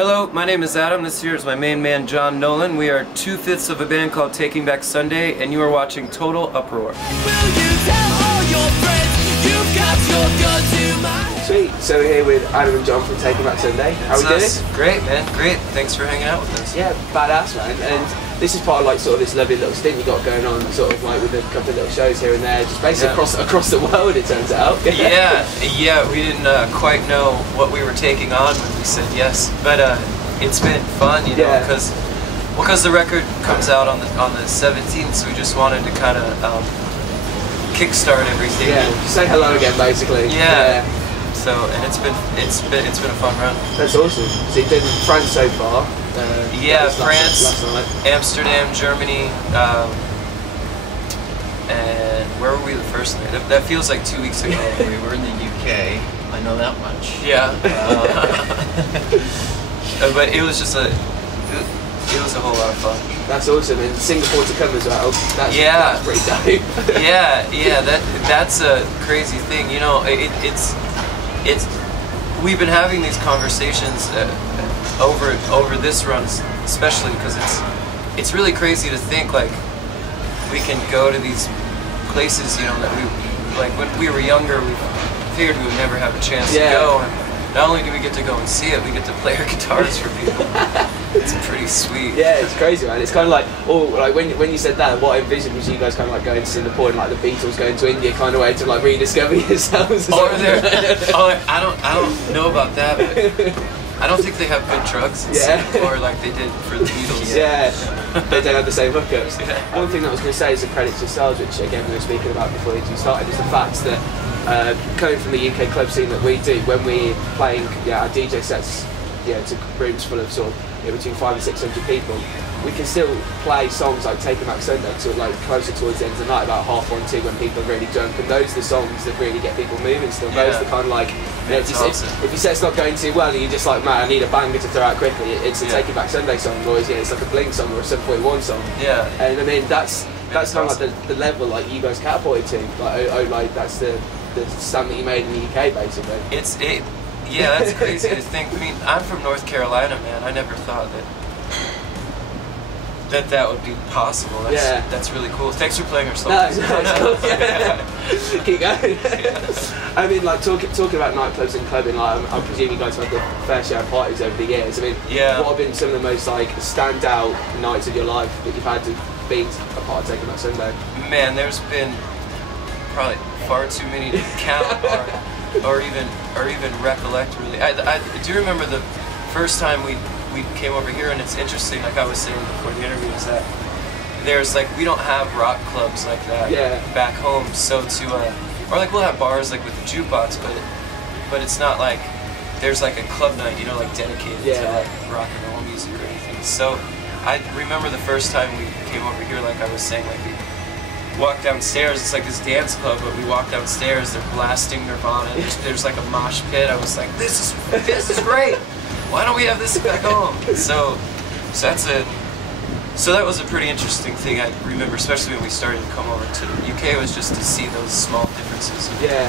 Hello, my name is Adam. This here is my main man, John Nolan. We are 2/5 of a band called Taking Back Sunday, and you are watching Total Uproar. Sweet, so we're here with Adam and John from Taking Back Sunday. How are we doing? Great, man, great. Thanks for hanging out with us. Yeah, badass, man. And this is part of like sort of this lovely little stint you got going on, sort of like with a couple of little shows here and there, just basically across the world, it turns out. yeah, we didn't quite know what we were taking on when we said yes, but it's been fun, you know, because the record comes out on the 17th, so we just wanted to kind of kickstart everything. Yeah, say hello again, basically. Yeah. So, and it's been a fun run. That's awesome. So you've been in France so far. France, last night. Amsterdam, Germany, and where were we the first night? That feels like 2 weeks ago. We were in the UK. I know that much. Yeah. But it was just it was a whole lot of fun. That's awesome, and Singapore to come as well. That's pretty dope. That's a crazy thing. You know, we've been having these conversations over this run, especially because it's really crazy to think like we can go to these places, you know, that we like when we were younger we figured we would never have a chance to go, and not only do we get to go and see it, we get to play our guitars for people. It's pretty sweet. Yeah, it's crazy, man. It's kind of like, like when you said that, what I envisioned was you guys kind of like going to Singapore and like the Beatles going to India kind of way to like rediscover yourselves. I don't know about that, but I don't think they have good drugs in Singapore like they did for the Beatles. Yeah, they don't have the same hookups. One thing that I was going to say is a credit to yourselves, which again we were speaking about before you two started, is the fact that coming from the UK club scene that we do, when we're playing our DJ sets to rooms full of sort of between 500 and 600 people, we can still play songs like Taking Back Sunday to like closer towards the end of the night, about 1:30, 2 when people are really drunk, and those are the songs that really get people moving still. Those are the kind of like, you know, if your set's not going too well and you're just like, man, I need a banger to throw out quickly, it's a Taking Back Sunday song, or it's like a Blink song or a 7.1 song. Yeah. And I mean that's kind of like the level like you guys catapulted to, like that's the stand that you made in the UK basically. Yeah, that's crazy to think. I mean, I'm from North Carolina, man. I never thought that would be possible. That's really cool. Thanks for playing our song. No, keep going. I mean, like talking about nightclubs and clubbing, like I presume you guys have had the fair share of parties over the years. I mean, what have been some of the most like standout nights of your life that you've had to be a part of Taking Back Sunday? Man, there's been probably far too many to count or even recollect really. I do remember the first time we came over here, and it's interesting, like I was saying before the interview, is that there's like, we don't have rock clubs like that back home, so or like we'll have bars like with the jukebox, but it's not like there's like a club night, you know, like dedicated to like rock and roll music or anything. So I remember the first time we came over here, like I was saying, like we walk downstairs, it's like this dance club, but we walk downstairs, they're blasting Nirvana, there's like a mosh pit. I was like, this is great, why don't we have this back home? So that was a pretty interesting thing. I remember, especially when we started to come over to the UK, was just to see those small differences. Yeah,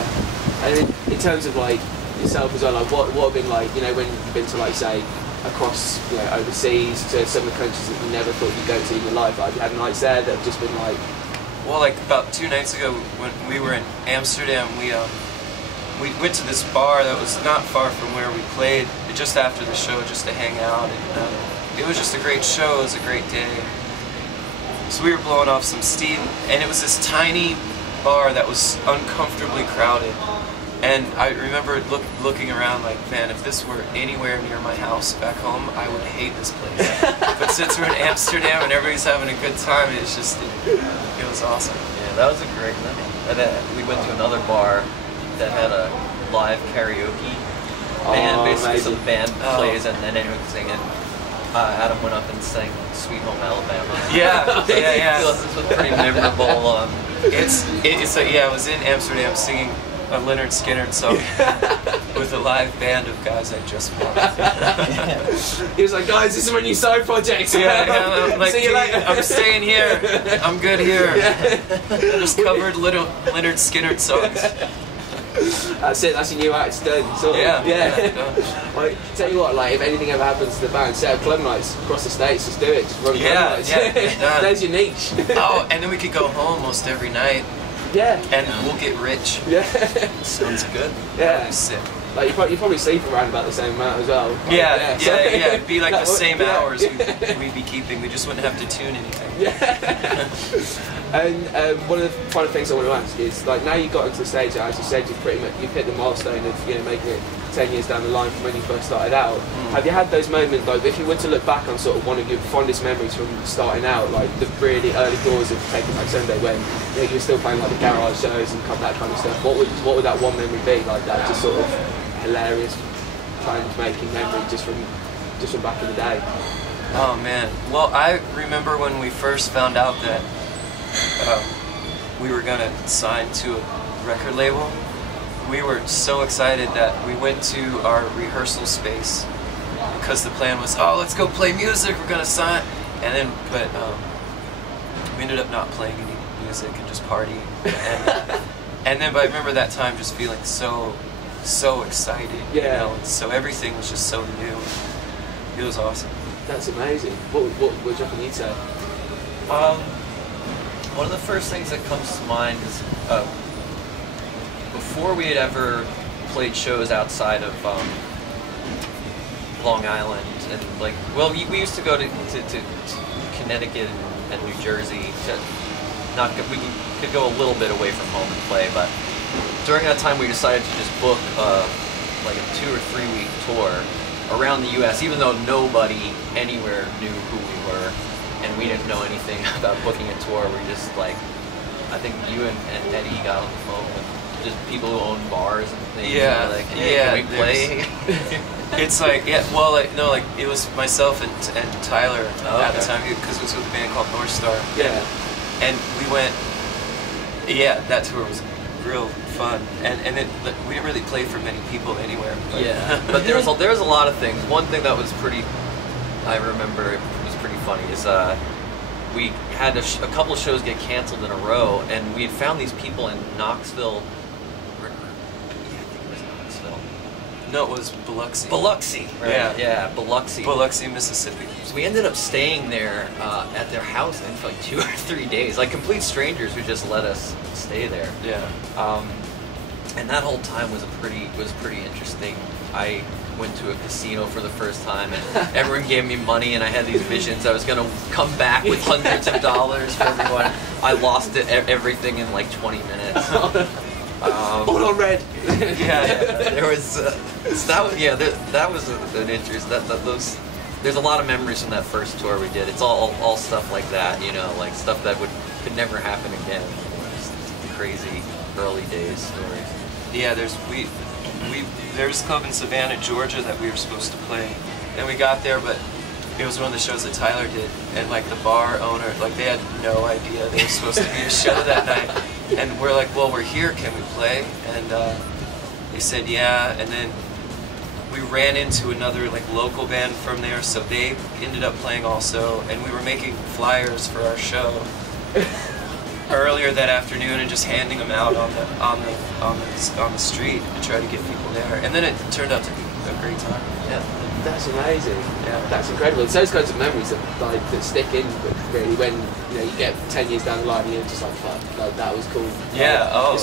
and in terms of like yourself as well, like what have been like, you know, when you've been to like say across, you know, overseas to some of the countries that you never thought you'd go to in your life, like have you had nights there that have just been like, well, like about 2 nights ago when we were in Amsterdam, we went to this bar that was not far from where we played just after the show, just to hang out, and it was just a great show, it was a great day. So we were blowing off some steam, and it was this tiny bar that was uncomfortably crowded, and I remember looking around like, man, if this were anywhere near my house back home, I would hate this place. But since we're in Amsterdam and everybody's having a good time, it's just, it was awesome. Yeah, that was a great night. And then we went to another bar that had a live karaoke band. Basically, some band plays and then anyone can sing it. Adam went up and sang Sweet Home Alabama. Yeah. This was pretty memorable. I was in Amsterdam singing a Leonard Skinner song with a live band of guys I just met. He was like, guys, this is my new side project. I'm like, see you later. I'm staying here. I'm good here. Just covered Leonard Skinner songs. That's it. That's your new act done. Sort of. Yeah. Like, tell you what, like if anything ever happens to the band, set up club nights across the states. Just do it. Just run club nights. There's your niche. Oh, and then we could go home most every night. Yeah. And we'll get rich. Yeah. Sounds good. Yeah. That'd be sick. Like you probably sleep around about the same amount as well. Like, yeah. It'd be like that the same would, hours we'd be keeping. We just wouldn't have to tune anything. Yeah. And one of the final things I want to ask is, like, now you've got into the stage, as you said, you've hit the milestone of making it 10 years down the line from when you first started out. Have you had those moments, like, if you were to look back on sort of one of your fondest memories from starting out, like the really early doors of Taking Back Sunday, when you were still playing like the garage shows and that kind of stuff? What would that one memory be? Like that just sort of hilarious making memory just from back in the day. Oh man, well I remember when we first found out that we were gonna sign to a record label. We were so excited that we went to our rehearsal space because the plan was, oh, let's go play music, we're gonna sign, and then but we ended up not playing any music and just partying, and then but I remember that time just feeling so excited, and so everything was just so new. It was awesome. That's amazing. What do you reckon you'd say? One of the first things that comes to mind is before we had ever played shows outside of Long Island, and like, well, we used to go to Connecticut and New Jersey. We could go a little bit away from home and play, but during that time we decided to just book like a 2 or 3 week tour around the U.S., even though nobody anywhere knew who we were, and we didn't know anything about booking a tour. We just, like, I think you and Eddie got on the phone with just people who own bars and things. Yeah, like, hey, can we play? It's like, it was myself and Tyler at the time, because it was with a band called North Star. Yeah. And we went, that tour was real fun, and we didn't really play for many people anywhere. But there was a lot of things. One thing that was pretty, I remember it was pretty funny, is we had a couple of shows get canceled in a row, and we had found these people in Knoxville. I think it was Knoxville. No, it was Biloxi. Biloxi, right? Yeah, Biloxi. Biloxi, Mississippi. So we ended up staying there at their house for like 2 or 3 days, like complete strangers who just let us stay there. Yeah. And that whole time was pretty interesting. I went to a casino for the first time, and everyone gave me money, and I had these visions I was going to come back with hundreds of dollars for everyone. I lost everything in like 20 minutes. All on red. There was that was an interest. There's a lot of memories from that first tour we did. It's all stuff like that, like stuff that could never happen again. Just crazy early days stories. Yeah, there's a club in Savannah, Georgia that we were supposed to play, and we got there, but it was one of the shows that Tyler did, and like the bar owner, like they had no idea there was supposed to be a show that night, and we're like, well, we're here, can we play? And they said yeah, and then we ran into another like local band from there, so they ended up playing also, and we were making flyers for our show earlier that afternoon and just handing them out on the street to try to get people there, and then it turned out to be a great time. Yeah, that's amazing. Yeah, that's incredible. It's those kinds of memories that stick in, really, when you get 10 years down the line and you're just like, fuck, like, that was cool. Yeah.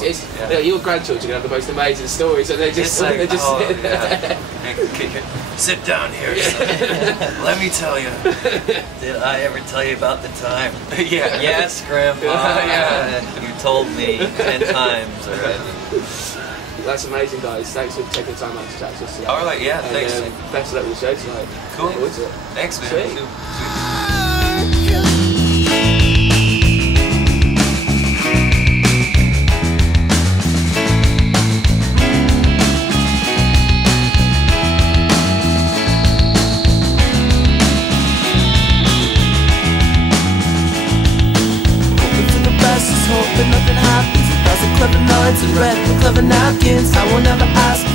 Your grandchildren have the most amazing stories, and they're just sit down here. Let me tell you. Did I ever tell you about the time? Yeah. Yes, Grandpa. You told me 10 times already. That's amazing, guys. Thanks for taking the time out to chat to us today. All right, yeah, thanks. Best of luck with the show tonight. Cool. It? Thanks, man. Sweet. Hoping nothing happens. 1,000 clever lines and red with clever napkins. I will never ask